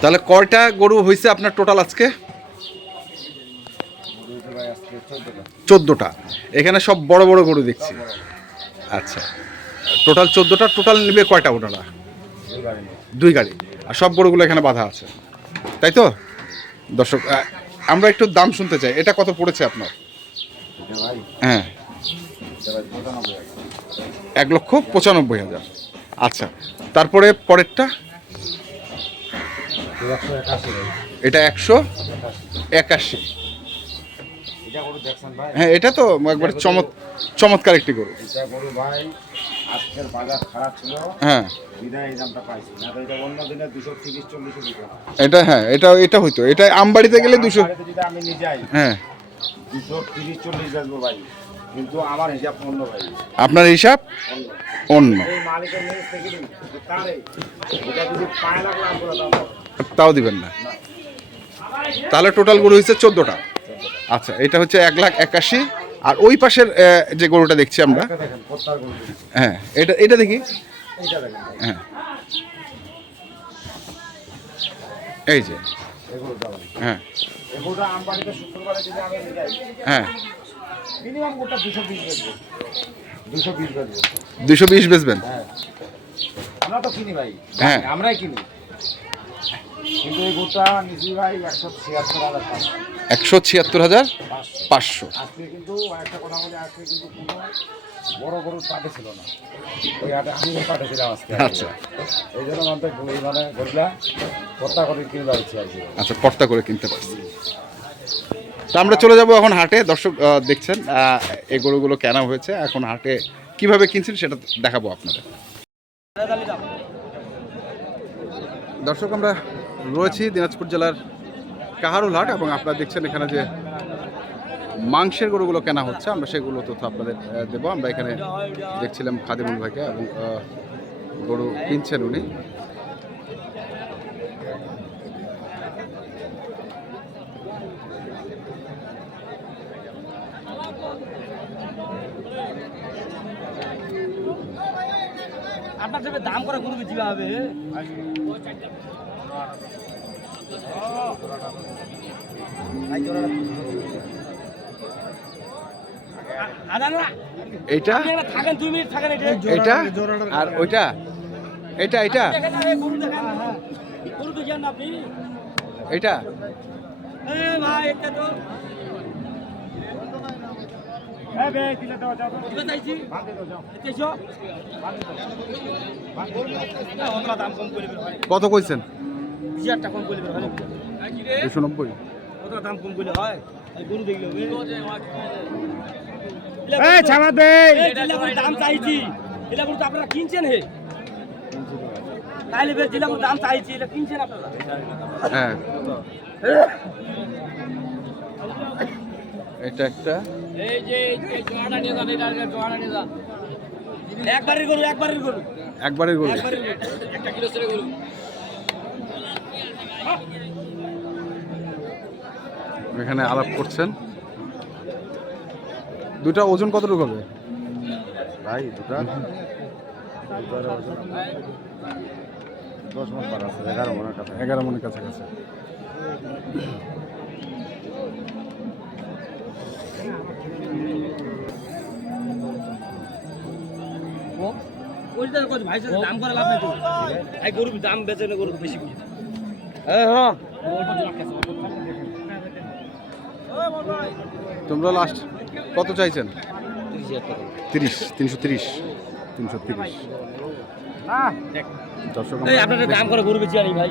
তাহলে কয়টা গরু হয়েছে আপনার টোটাল আজকে? চোদ্দোটা। এখানে সব বড় বড় গরু দেখছি। আচ্ছা। টোটাল চোদ্দোটা, টোটাল নেবে কয়টা ওনারা? দুই গাড়ি। আর সব গরুগুলো এখানে বাধা আছে। তাই তো? দর্শক আমরা একটু দাম শুনতে চাই। এটা কত পড়েছে আপনার? হ্যাঁ। এক লক্ষ পঁচানব্বই হাজার। আচ্ছা। তারপরে পরেরটা? এটা একশো? একাশি। হ্যাঁ এটা তো একবার চমৎ চমৎকার একটি গরু। হ্যাঁ। এটা হ্যাঁ। এটা এটা হইতো। এটা আমবাড়িতে গেলে দুশো আমি হ্যাঁ। কিন্তু আমার হিসাব অন্য ভাই। আপনার হিসাব? অন্য। অন্য। মালিকের তাও দিবেন না। তাহলে টোটাল গরু হচ্ছে চোদ্দোটা। আচ্ছা এটা হচ্ছে এক লাখ একাশি। আর ওই পাশের যে গরুটা দেখছি আমরা হ্যাঁ এটা এটা দেখি? হ্যাঁ। এই যে হ্যাঁ। হ্যাঁ। বিশ দুশো বিশ বেচবেন? হ্যাঁ। আমরা তো কিনি ভাই। হ্যাঁ। আমরাই কিনি। কিন্তু এই গোটা নিচি ভাই একশো ছিয়াত্তর হাজার পাঁচশো। একশো ছিয়াত্তর হাজার পাঁচশো। পাঁচশো। আজকে কিন্তু একটা কথা বলি আজকে কিন্তু কোনো বড় পাটে ছিল না। ওই হাটে আমি পাটে ছিলাম আজকে। আচ্ছা। এই জন্য এই মানে কর্তা করে আর কি। আচ্ছা কর্তা করে কিনতে পারছি। তা আমরা চলে যাব এখন হাটে। দর্শক দেখছেন এই গরুগুলো কেনা হয়েছে। এখন হাটে কীভাবে কিনছেন সেটা দেখাবো আপনাদের। দর্শক আমরা রয়েছি দিনাজপুর জেলার কাহারুল হাট এবং আপনারা দেখছেন এখানে যে মাংসের গরুগুলো কেনা হচ্ছে, আমরা সেগুলো তথ্য আপনাদের দেবো। আমরা এখানে দেখছিলাম খাদিমুল ভাইকে এবং গরু কিনছেন উনি। আপনার সাথে দাম করে গরু বেচিবা হবে। এটা এটা আর ওইটা? এটা এটা দেখেন না, এই গরু এ ভাই এটা তো দিতে চাইছি এতেছো অতটা দাম কম করে কত কইছেন? দুই হাজার টাকা কম করে বের হয়। দুশো নব্বই। অতটা দাম কম করলে হয়। গরু দেখলে এই ছাড়া দে। দাম চাইছি। এটা গরু তো আপনারা কিনছেন হে। তাইলে বেশ দিলাম দাম চাইছি এটা কিনছেন আপনারা? হ্যাঁ। এটা একটা। এই যে জোয়ানা নিয়ে যান এটা জোয়ানা নিয়ে যান একবারের গরু। একবারের গরু। একবারের গরু। একটা কিলো সেরে গরু। এখানে আলাপ করছেন। দুটা ওজন কতটুকু হবে? ভাই দুটা। দুটার ওজন দশ মন পার আছে এগারো মনের কাছে এগারো মনের কাছাকাছি ওইটা কই ভাই সাথে দাম করে লাভ নাই তো ভাই গরু দাম বেচে না গরু বেশি বুঝি হ্যাঁ তোমরা লাস্ট কত চাইছেন? তিরিশ তিনশো তিরিশ তিনশো তিরিশ। দর্শক আপনাদের দাম করে গরু বেশি আনি ভাই।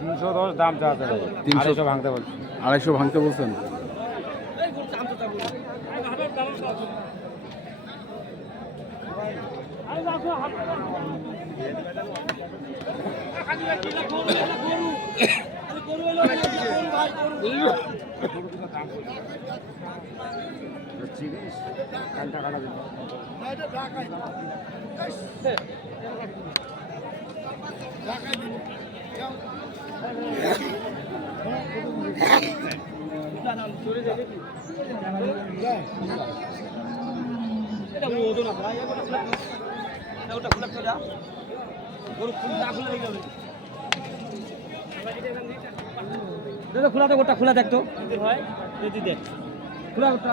তিনশো দশ দাম চাচ্ছে তিনশো। তিনশো ভাঙতে বলছি আড়াইশো ভাঙতে বলছেন কাল টাকাটা ওটা খোলা তো যা গরু খুল না খুলে রেখে যাবে। দাদা খোলা দেখ ওটা খোলা দেখ যদি খোলা ওটা।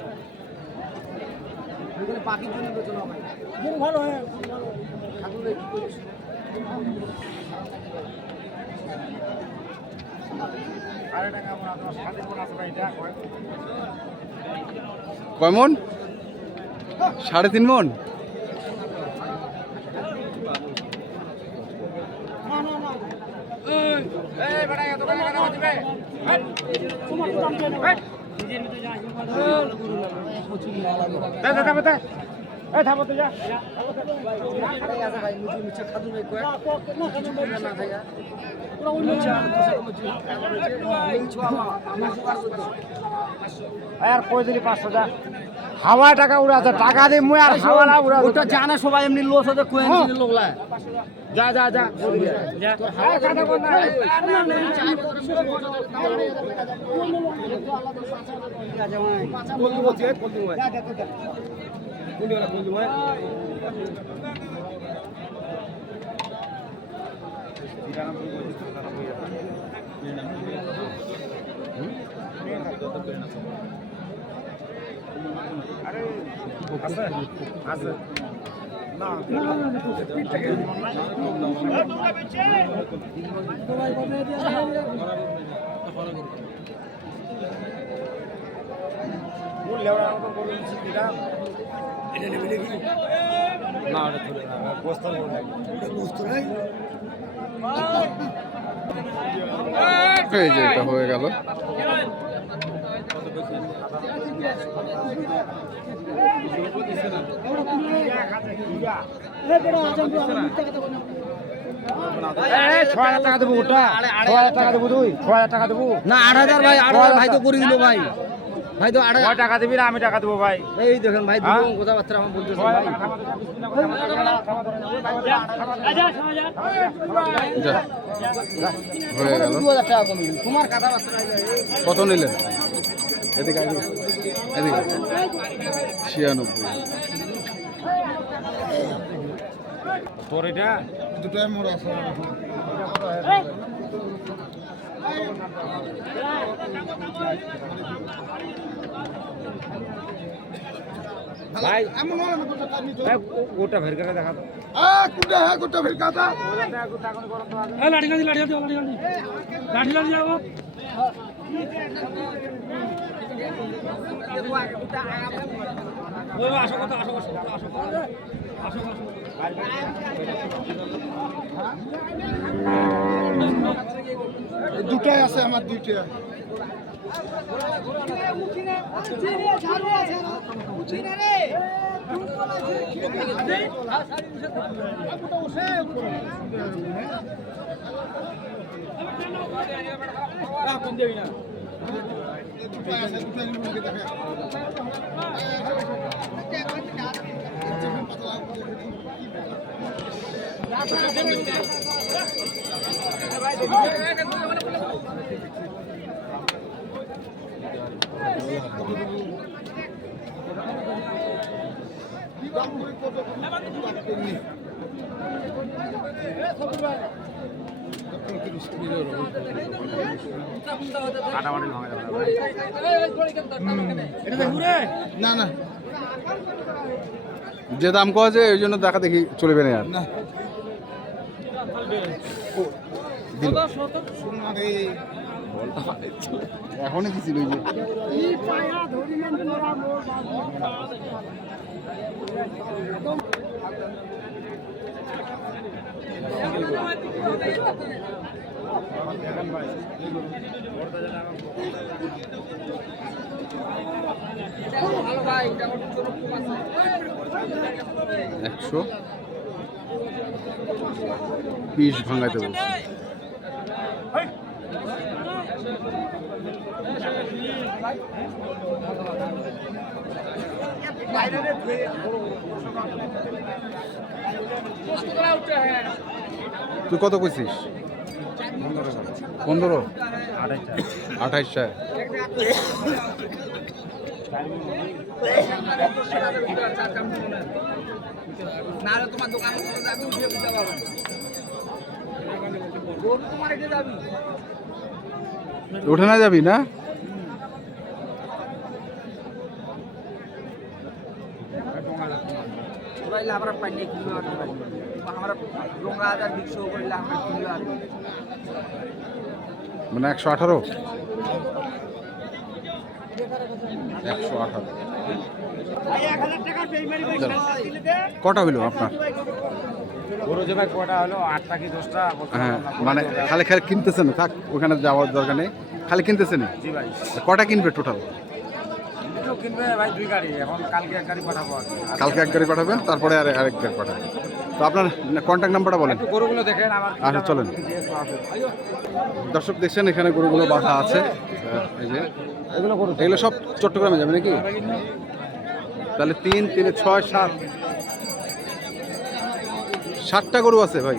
বাবা এই এই খোলা দেখি যা খোলা দেখি যা কত দিন তো ভাই 4000 করে ভাই এক লাখ চার করে ভাই এই বাকি জন্য বেচনা ভাই ভালো হয় ঠাকুরের কি কয় মন? সাড়ে তিন মন? এই বেটা এত টাকা দিবে থামো তো যা। খাদু কয় না খাইয়া আর কই দিলি পাঁচশো যা হাওয়া টাকা উড়াছে টাকা দিয়ে মুই আর হাওয়া না উড়া ওটা জানা সবাই এমনি লোস হতে কোয়েন লোকলা যা যা যা কথা বল না কোন দিব যে কোন দিব কোন দিব কোন দিব আরে আছে আছে না মূল লেওড়া আমাকে বলে দিচ্ছি কিটা এটা নেবে নাকি না ওটা না বস্তা বলে এই যে এটা হয়ে গেল। ছ হাজার টাকা দেবো, ওটা। হাজার টাকা দেবো তুই ছ হাজার টাকা দেবো না, আট হাজার ভাই, আট হাজার ভাই তো করে দিল ভাই। ভাই তো আট কয় হাজার টাকা দিবি না আমি টাকা দেবো ভাই। এই দেখেন ভাই হ্যাঁ? দুটো কথাবার্তা আমার বলতেছে ভাই। হয়ে গেল তোমার কথাবার্তা কত নিলেন এদিকে এদিকে ছিয়ানব্বই। তোর এটা? দুটাই মোড় আছে। ভাই ভের করে দেখা তো। এই লাঠি গাড়ি লাঠি গাড়ি লাঠি গাড়ি। লাঠি গাড়ি যাব ওই আসো কত আসো আসো আসো আসো আসো। দুটাই আছে আমার দুইটা। কম না না না না যে দাম যায় ওই জন্য দেখা দেখি চলবে না। আর দিল। এখনই দিছিল একশো। পিস ভাঙাইতে বলছে। তুই কত কইছিস? পনেরো? আঠাইশ নাহলে তোমার দোকানে উঠে না যাবি না ওরাই আমরা পাই নাই কিলো আর আমরা ডোংরা হাজার বিক্সো করিলে আমরা কিলো আর মানে একশো আঠারো একশো আঠারো কটা হইল আপনার? হ্যাঁ মানে খালি খালি কিনতেছেন? থাক ওখানে যাওয়ার দরকার নেই। খালি কিনতেছেন কটা কিনবে টোটাল এগুলো কিনবে ভাই দুই গাড়ি। এখন কালকে এক গাড়ি পাঠাবো আর কি। আর কালকে এক গাড়ি পাঠাবেন তারপরে আর আরেক গাড়ি পাঠাবেন। তো আপনার কন্ট্যাক্ট নাম্বারটা বলেন। গরুগুলো দেখেন আচ্ছা, চলেন। দর্শক দেখছেন এখানে গরুগুলো বাঁধা আছে। এই যে এগুলো গরু। এগুলো সব চট্টগ্রামে যাবে নাকি? তাহলে তিন তিনে ছয় সাত। সাতটা গরু আছে ভাই।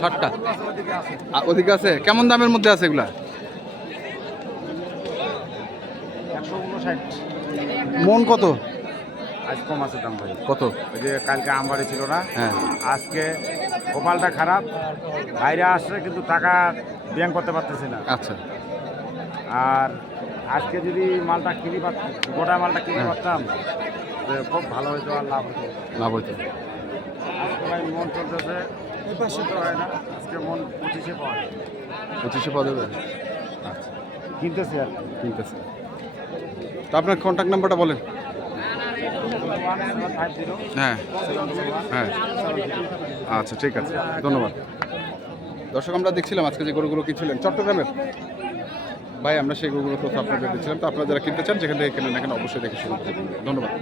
ষাটটা আ- ওদিকে আছে। কেমন দামের মধ্যে আছে এগুলা? একশো উনষাট মন কত? আজ কম আছে দাম ভাই। কত? ওই যে কালকে আমবাড়ি ছিল না হ্যাঁ। আজকে কপালটা খারাপ বাইরে আসছে কিন্তু টাকা ব্যাংক করতে পারতেছি না। আচ্ছা। আর আজকে যদি মালটা কিনি পার গোটা মালটা কিনে হ্যাঁ। পারতাম খুব ভালো হতো আর লাভ হতো লাভ হইতো। আজকে ভাই মন চলতেছে হয় না আজকে মন পঁচিশে পাওয়া পঁচিশে পাওয়া যাবে? আচ্ছা। কিনতেছি আর আছে তো আপনার কন্ট্যাক্ট নাম্বারটা বলেন। হ্যাঁ হ্যাঁ। আচ্ছা ঠিক আছে। ধন্যবাদ। দর্শক, আমরা দেখছিলাম আজকে যে গরুগুলো কিনছিলেন। চট্টগ্রামের? ভাই, আমরা সেই গরুগুলো তথ্য আপনাদের দিচ্ছিলাম। তো আপনারা যারা কিনতে চান, যেখান থেকে কেনেন না কেন, অবশ্যই দেখে করতে ধন্যবাদ।